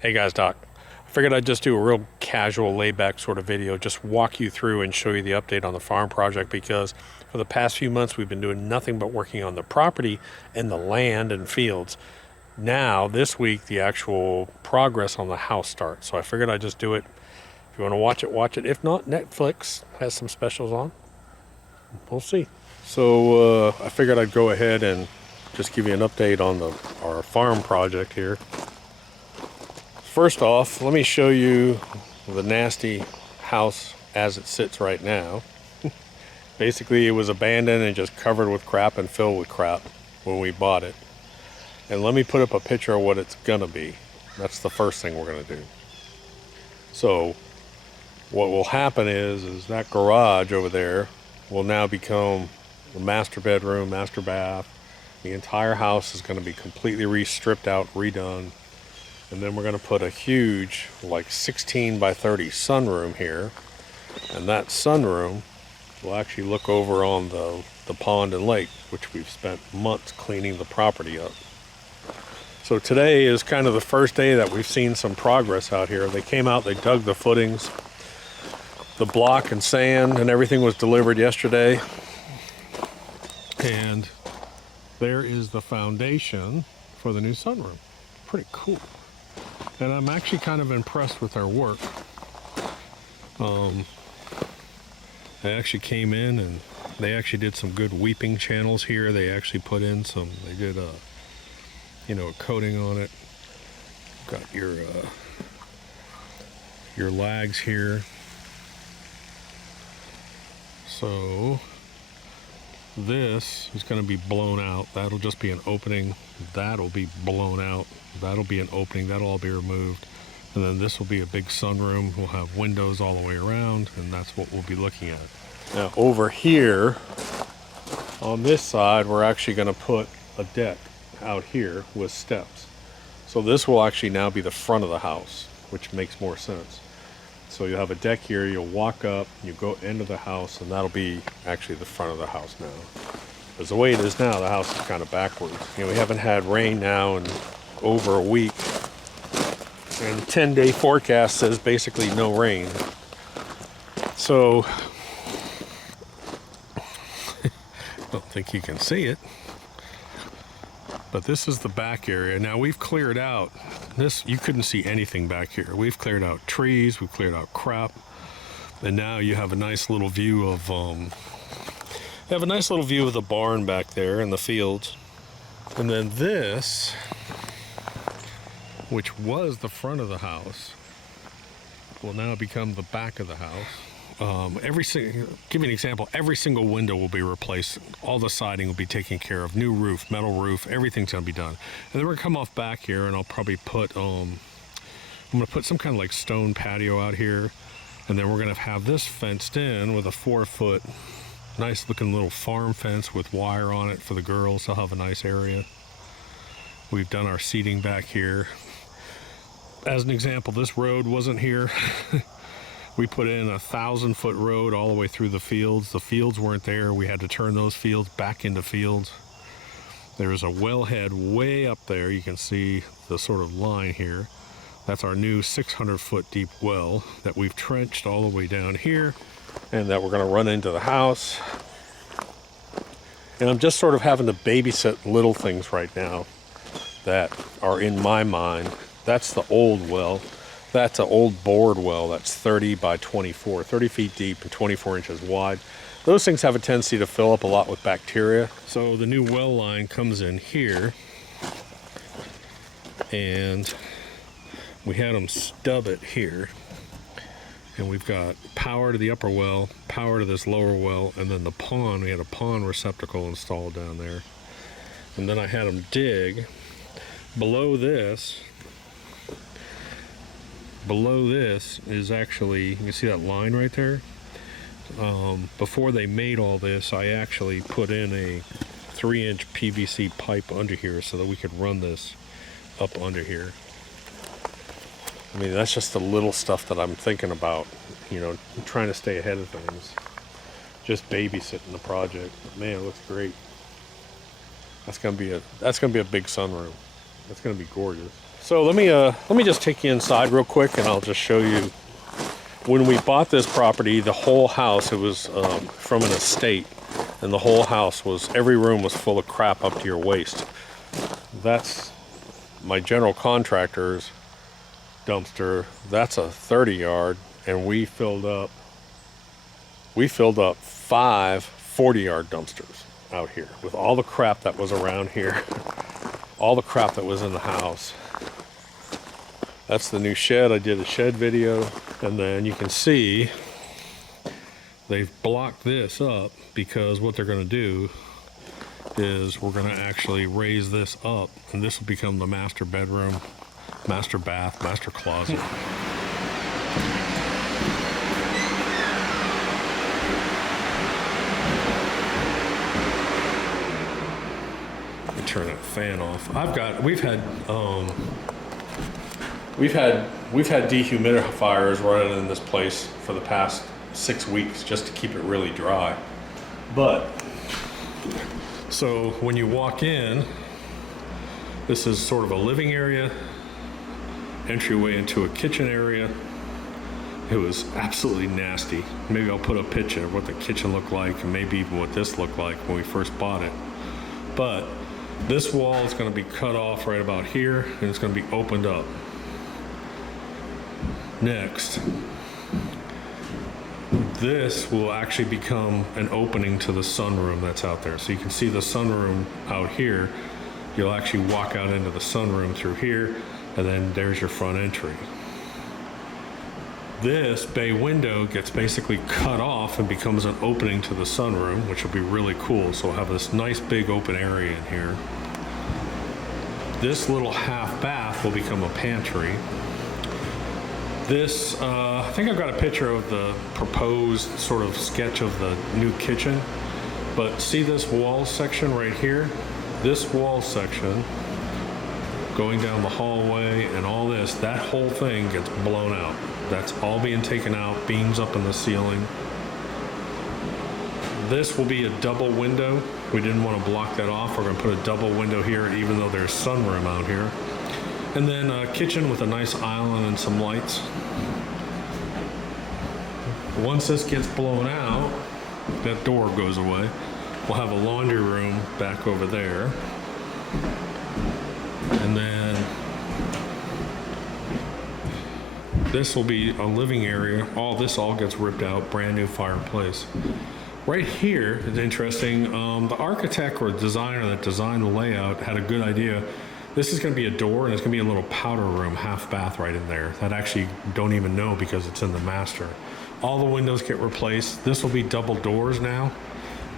Hey guys, Doc. I figured I'd just do a real casual, laid-back sort of video, just walk you through and show you the update on the farm project because for the past few months we've been doing nothing but working on the property and the land and fields. Now, this week, the actual progress on the house starts. So I figured I'd just do it. If you want to watch it, watch it. If not, Netflix has some specials on. We'll see. So I figured I'd go ahead and just give you an update on our farm project here. First off, let me show you the nasty house as it sits right now. Basically, it was abandoned and just covered with crap and filled with crap when we bought it. And let me put up a picture of what it's gonna be. That's the first thing we're gonna do. So, what will happen is that garage over there will now become the master bedroom, master bath. The entire house is gonna be completely stripped out, redone. And then we're going to put a huge, like 16 by 30 sunroom here. And that sunroom will actually look over on the pond and lake, which we've spent months cleaning the property up. So today is kind of the first day that we've seen some progress out here. They came out, they dug the footings. The block and sand and everything was delivered yesterday. And there is the foundation for the new sunroom. Pretty cool. And I'm actually kind of impressed with our work. They actually came in and they actually did some good weeping channels here. They actually put in they did a coating on it. Got your lags here. So this is going to be blown out. That'll just be an opening. That'll be blown out. That'll be an opening. That'll all be removed. And then this will be a big sunroom. We'll have windows all the way around, and that's what we'll be looking at. Now over here, on this side, we're actually going to put a deck out here with steps. So this will actually now be the front of the house, which makes more sense. So you have a deck here, you'll walk up, you go into the house, and that'll be actually the front of the house now. Because the way it is now, the house is kind of backwards. We haven't had rain now in over a week. And the 10-day forecast says basically no rain. So, I don't think you can see it. But this is the back area. Now we've cleared out this. You couldn't see anything back here. We've cleared out trees. We've cleared out crap, and now you have a nice little view of the barn back there and the fields. And then this, which was the front of the house, will now become the back of the house. Give you an example, every single window will be replaced. All the siding will be taken care of. New roof, metal roof, everything's gonna be done. And then we're gonna come off back here and I'll probably put, I'm gonna put some kind of like stone patio out here. And then we're gonna have this fenced in with a 4-foot, nice looking little farm fence with wire on it for the girls. They'll have a nice area. We've done our seating back here. As an example, this road wasn't here. We put in a 1,000-foot road all the way through the fields. The fields weren't there. We had to turn those fields back into fields. There's a wellhead way up there. You can see the sort of line here. That's our new 600-foot deep well that we've trenched all the way down here and that we're going to run into the house. And I'm just sort of having to babysit little things right now that are in my mind. That's the old well. That's an old bored well that's 30 by 24, 30 feet deep and 24 inches wide. Those things have a tendency to fill up a lot with bacteria. So the new well line comes in here, and we had them stub it here. And we've got power to the upper well, power to this lower well, and then the pond. We had a pond receptacle installed down there. And then I had them dig below this. Below this is actually, you can see that line right there. Before they made all this, I actually put in a 3-inch PVC pipe under here so that we could run this up under here. I mean, that's just the little stuff that I'm thinking about, trying to stay ahead of things. Just babysitting the project. But man, it looks great. That's gonna be a big sunroom. That's gonna be gorgeous. So let me just take you inside real quick, and I'll just show you. When we bought this property, the whole house, it was from an estate, and the whole house was, every room was full of crap up to your waist. That's my general contractor's dumpster. That's a 30-yard, and we filled up 5 40-yard dumpsters out here with all the crap that was around here, all the crap that was in the house. That's the new shed. I did a shed video, and then you can see they've blocked this up because what they're going to do is we're going to actually raise this up, and this will become the master bedroom, master bath, master closet. Let me turn that fan off. We've had dehumidifiers running in this place for the past 6 weeks just to keep it really dry. But so when you walk in, this is sort of a living area, entryway into a kitchen area. It was absolutely nasty. Maybe I'll put a picture of what the kitchen looked like, and maybe even what this looked like when we first bought it. But this wall is going to be cut off right about here, and it's going to be opened up. Next, this will actually become an opening to the sunroom that's out there. So you can see the sunroom out here. You'll actually walk out into the sunroom through here, and then there's your front entry. This bay window gets basically cut off and becomes an opening to the sunroom, which will be really cool. So we'll have this nice big open area in here. This little half bath will become a pantry. This, I think I've got a picture of the proposed sort of sketch of the new kitchen, but see this wall section right here? This wall section going down the hallway and all this, that whole thing gets blown out. That's all being taken out, beams up in the ceiling. This will be a double window. We didn't want to block that off. We're going to put a double window here, even though there's sunroom out here. And then a kitchen with a nice island and some lights. Once this gets blown out, that door goes away. We'll have a laundry room back over there. And then this will be a living area. This all gets ripped out, brand new fireplace. Right here is interesting. The architect or designer that designed the layout had a good idea. This is going to be a door, and it's going to be a little powder room, half bath right in there. That actually don't even know because it's in the master. All the windows get replaced. This will be double doors now.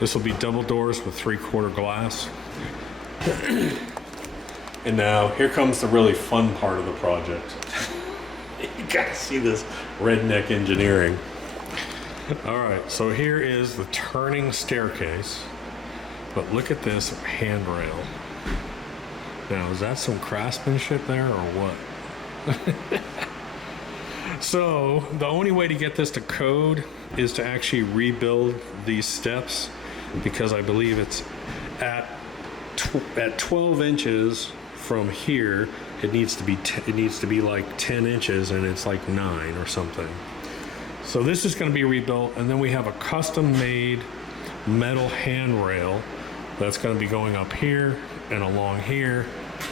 This will be double doors with 3/4 glass. And now here comes the really fun part of the project. You gotta see this redneck engineering. All right, so here is the turning staircase, but look at this handrail. Now, is that some craftsmanship there or what? So the only way to get this to code is to actually rebuild these steps, because I believe it's at 12 inches from here. It needs to be like 10 inches, and it's like 9 or something. So this is going to be rebuilt, and then we have a custom-made metal handrail that's going to be going up here and along here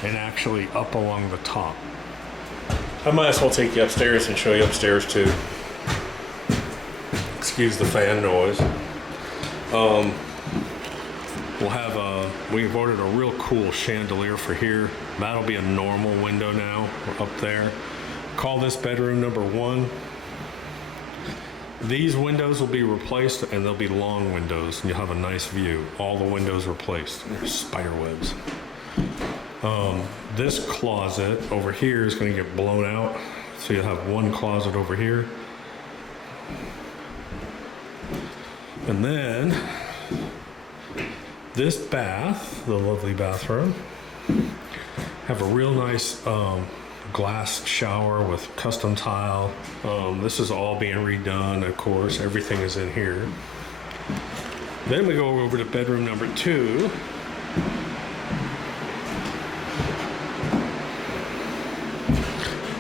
and actually up along the top. I might as well take you upstairs and show you upstairs too. Excuse the fan noise. We've ordered a real cool chandelier for here. That'll be a normal window now up there. Call this bedroom number 1. These windows will be replaced, and they'll be long windows, and you'll have a nice view. All the windows replaced. There's spider webs. This closet over here is going to get blown out, so you'll have one closet over here. And then this bath, the lovely bathroom, have a real nice glass shower with custom tile. This is all being redone, of course. Everything is in here. Then we go over to bedroom number 2.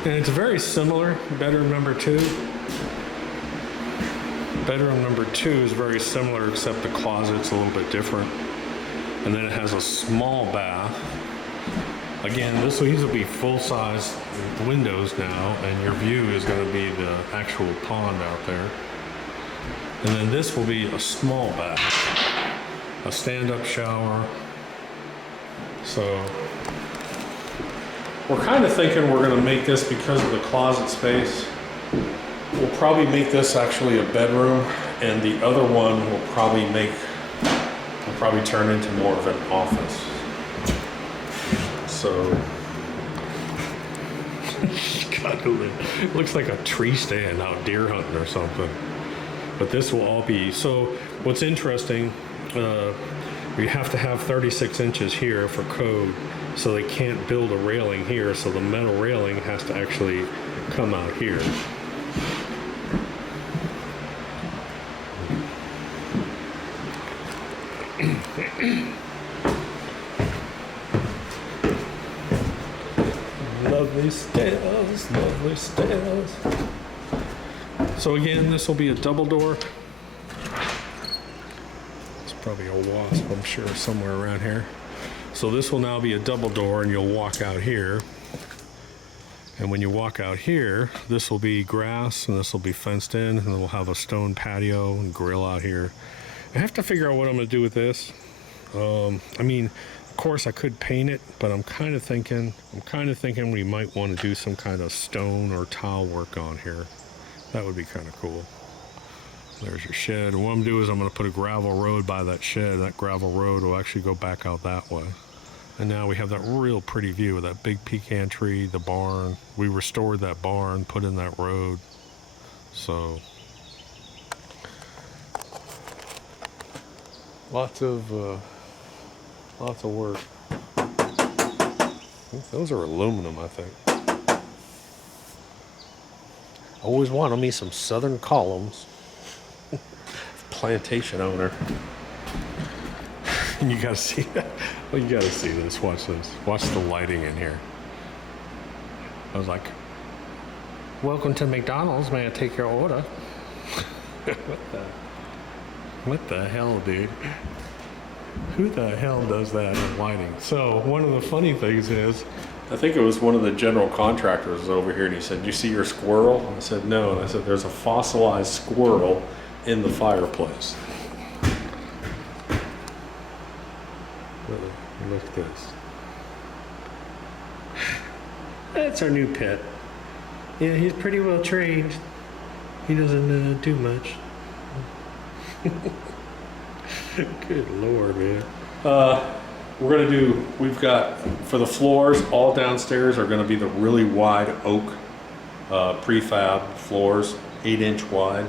And it's very similar, bedroom number 2. Bedroom number 2 is very similar, except the closet's a little bit different. And then it has a small bath. Again, these will be full-size windows now, and your view is going to be the actual pond out there. And then this will be a small bath, a stand-up shower. So we're kind of thinking we're going to make this, because of the closet space, we'll probably make this actually a bedroom, and the other one will probably turn into more of an office. So it looks like a tree stand out deer hunting or something. But this will all be, so what's interesting, we have to have 36 inches here for code, so they can't build a railing here, so the metal railing has to actually come out here. Lovely stairs, lovely stairs. So again, this will be a double door. It's probably a wasp, I'm sure, somewhere around here. So this will now be a double door, and you'll walk out here. And when you walk out here, this will be grass, and this will be fenced in, and we'll have a stone patio and grill out here. I have to figure out what I'm going to do with this. I mean, of course I could paint it, but I'm kind of thinking we might want to do some kind of stone or tile work on here. That would be kind of cool. There's your shed. And what I'm going to do is I'm going to put a gravel road by that shed. That gravel road will actually go back out that way. And now we have that real pretty view of that big pecan tree, the barn. We restored that barn, put in that road. So lots of work. Those are aluminum, I think. Always wanted me some southern columns. Plantation owner. You gotta see that. Well, you gotta see this. Watch this. Watch the lighting in here. I was like, "Welcome to McDonald's. May I take your order?" What the hell, dude? Who the hell does that in lighting? So one of the funny things is, I think it was one of the general contractors over here, and he said, "Do you see your squirrel?" I said, "No." And I said, "There's a fossilized squirrel in the fireplace." Look at this. That's our new pet. Yeah, he's pretty well trained. He doesn't do much. Good Lord, man. We've got, for the floors, all downstairs are going to be the really wide oak prefab floors, 8-inch wide.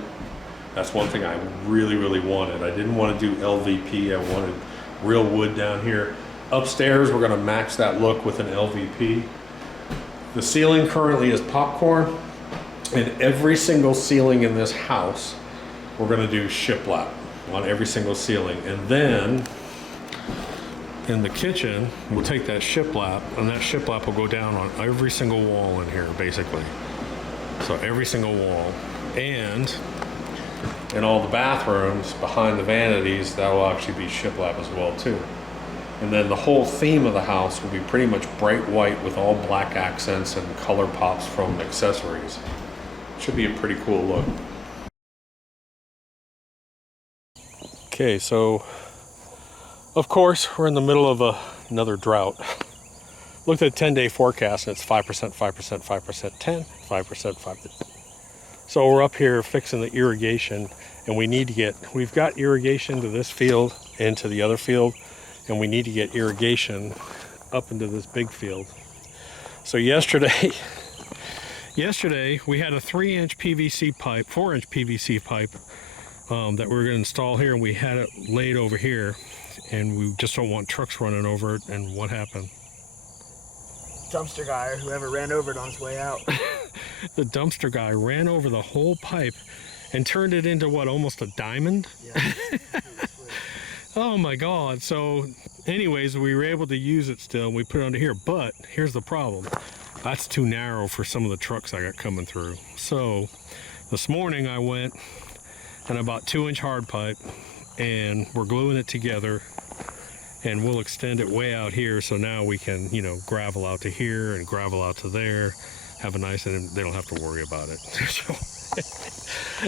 That's one thing I really, really wanted. I didn't want to do LVP. I wanted real wood down here. Upstairs, we're going to match that look with an LVP. The ceiling currently is popcorn, and every single ceiling in this house, we're going to do shiplap on every single ceiling. And then in the kitchen, we'll take that shiplap, and that shiplap will go down on every single wall in here, basically. So every single wall. And in all the bathrooms behind the vanities, that will actually be shiplap as well too. And then the whole theme of the house will be pretty much bright white with all black accents and color pops from accessories. Should be a pretty cool look. Okay, so of course we're in the middle of another drought. Looked at a 10-day forecast, and it's 5%, 5%, 5%, 10, 5%, 5%. So we're up here fixing the irrigation, and we've got irrigation to this field and to the other field, and we need to get irrigation up into this big field. So yesterday we had a 3-inch PVC pipe, 4-inch PVC pipe that we were going to install here, and we had it laid over here, and we just don't want trucks running over it. And what happened? Dumpster guy or whoever ran over it on his way out. The dumpster guy ran over the whole pipe and turned it into what, almost a diamond? Yeah. Oh my God. So anyways, we were able to use it still, and we put it under here. But here's the problem. That's too narrow for some of the trucks I got coming through. So this morning I went and I bought 2-inch hard pipe, and we're gluing it together, and we'll extend it way out here, so now we can, you know, gravel out to here and gravel out to there, have a nice, and they don't have to worry about it.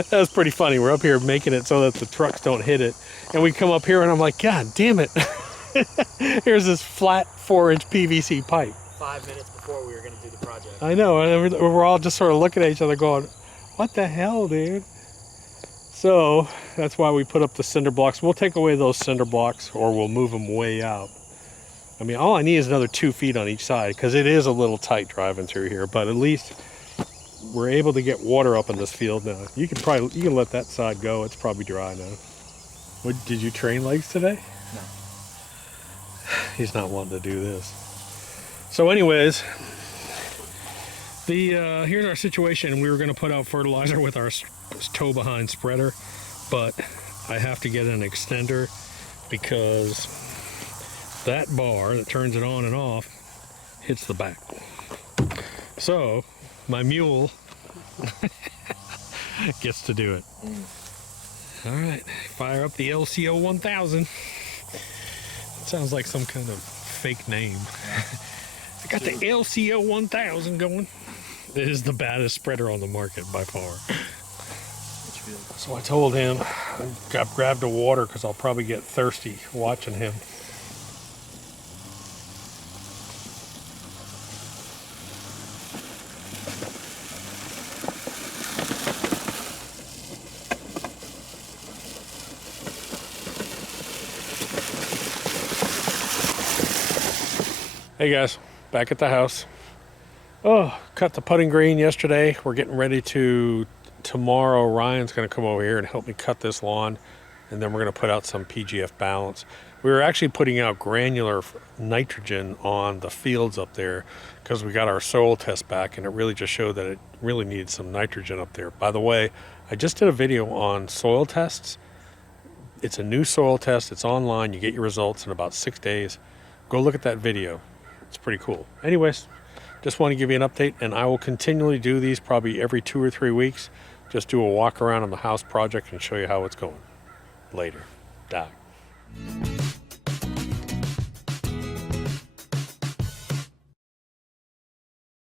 That was pretty funny. We're up here making it so that the trucks don't hit it, and we come up here and I'm like, God damn it. Here's this flat 4-inch PVC pipe. 5 minutes before we were going to do the project. I know, and we're all just sort of looking at each other going, what the hell, dude? So that's why we put up the cinder blocks. We'll take away those cinder blocks, or we'll move them way out. I mean, all I need is another 2 feet on each side, because it is a little tight driving through here, but at least we're able to get water up in this field now. You can let that side go. It's probably dry now. What, did you train legs today? No. He's not wanting to do this. So anyways, here's our situation. We were going to put out fertilizer with our tow behind spreader, but I have to get an extender because that bar that turns it on and off hits the back. So my mule gets to do it. All right, fire up the LCO 1000. It sounds like some kind of fake name. I got the LCO 1000 going. It is the baddest spreader on the market by far. So I told him I grabbed a water because I'll probably get thirsty watching him. Hey guys, back at the house. Oh, cut the putting green yesterday. We're getting ready to, tomorrow Ryan's gonna come over here and help me cut this lawn, and then we're gonna put out some PGF balance. We were actually putting out granular nitrogen on the fields up there because we got our soil test back, and it really just showed that it really needed some nitrogen up there. By the way, I just did a video on soil tests. It's a new soil test, it's online, you get your results in about 6 days. Go look at that video. It's pretty cool. Anyways, just want to give you an update, and I will continually do these probably every 2 or 3 weeks. Just do a walk around on the house project and show you how it's going. Later. Die.